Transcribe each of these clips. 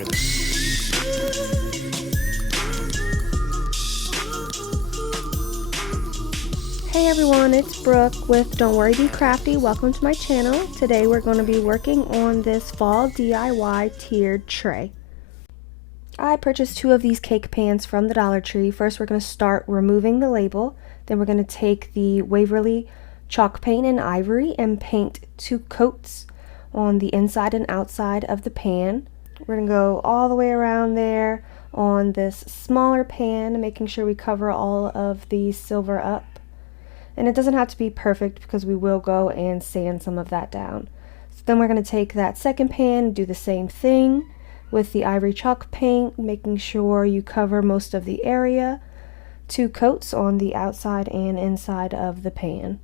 Hey everyone, it's Brooke with Don't Worry Be Crafty. Welcome to my channel. Today we're going to be working on this fall DIY tiered tray. I purchased 2 of these cake pans from the Dollar Tree. First we're going to start removing the label. Then we're going to take the Waverly chalk paint in ivory and paint 2 coats on the inside and outside of the pan. We're going to go all the way around there on this smaller pan, making sure we cover all of the silver up. And it doesn't have to be perfect because we will go and sand some of that down. So then we're going to take that second pan and do the same thing with the ivory chalk paint, making sure you cover most of the area. 2 coats on the outside and inside of the pan.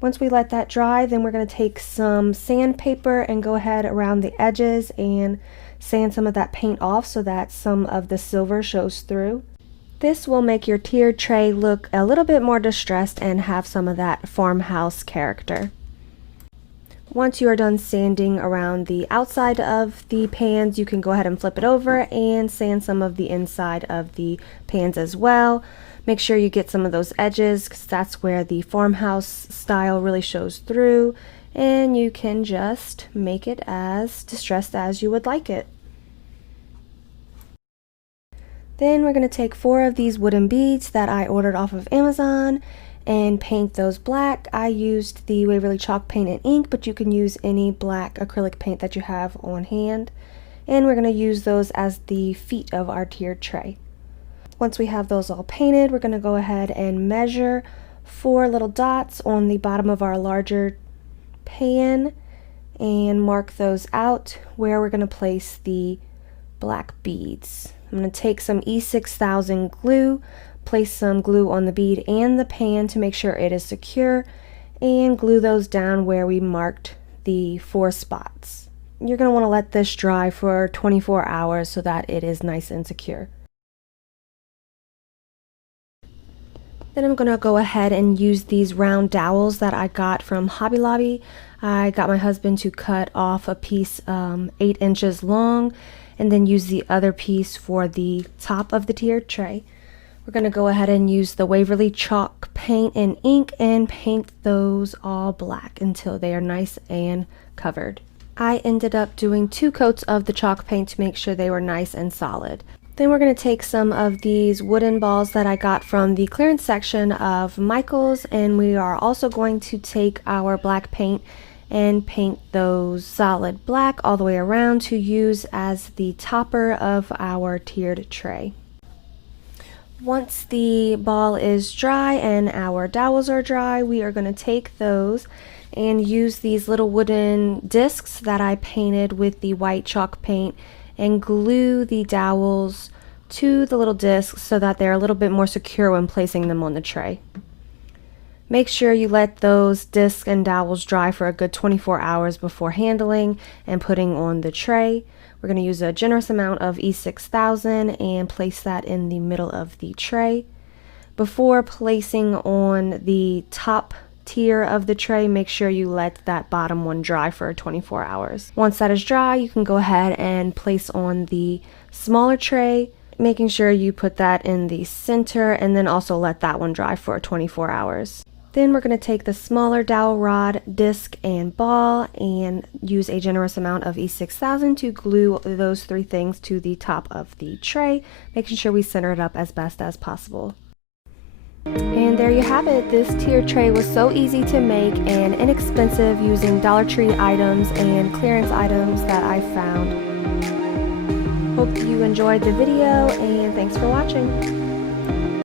Once we let that dry, then we're going to take some sandpaper and go ahead around the edges and sand some of that paint off so that some of the silver shows through. This will make your tiered tray look a little bit more distressed and have some of that farmhouse character. Once you are done sanding around the outside of the pans, you can go ahead and flip it over and sand some of the inside of the pans as well. Make sure you get some of those edges because that's where the farmhouse style really shows through, and you can just make it as distressed as you would like it. Then we're going to take 4 of these wooden beads that I ordered off of Amazon and paint those black. I used the Waverly chalk paint and ink, but you can use any black acrylic paint that you have on hand. And we're going to use those as the feet of our tiered tray. Once we have those all painted, we're going to go ahead and measure 4 little dots on the bottom of our larger pan and mark those out where we're going to place the black beads. I'm going to take some E6000 glue, place some glue on the bead and the pan to make sure it is secure, and glue those down where we marked the 4 spots. You're going to want to let this dry for 24 hours so that it is nice and secure. Then I'm going to go ahead and use these round dowels that I got from Hobby Lobby. I got my husband to cut off a piece 8 inches long, and then use the other piece for the top of the tiered tray. We're going to go ahead and use the Waverly chalk paint and ink and paint those all black until they are nice and covered. I ended up doing 2 coats of the chalk paint to make sure they were nice and solid. Then we're going to take some of these wooden balls that I got from the clearance section of Michael's, and we are also going to take our black paint and paint those solid black all the way around to use as the topper of our tiered tray. Once the ball is dry and our dowels are dry, we are going to take those and use these little wooden discs that I painted with the white chalk paint and glue the dowels to the little discs so that they're a little bit more secure when placing them on the tray. Make sure you let those discs and dowels dry for a good 24 hours before handling and putting on the tray. We're going to use a generous amount of E6000 and place that in the middle of the tray. Before placing on the top tier of the tray, make sure you let that bottom one dry for 24 hours. Once that is dry, you can go ahead and place on the smaller tray, making sure you put that in the center and then also let that one dry for 24 hours. Then we're going to take the smaller dowel rod, disc, and ball and use a generous amount of E6000 to glue those 3 things to the top of the tray, making sure we center it up as best as possible. And there you have it. This tiered tray was so easy to make and inexpensive using Dollar Tree items and clearance items that I found. Hope you enjoyed the video and thanks for watching.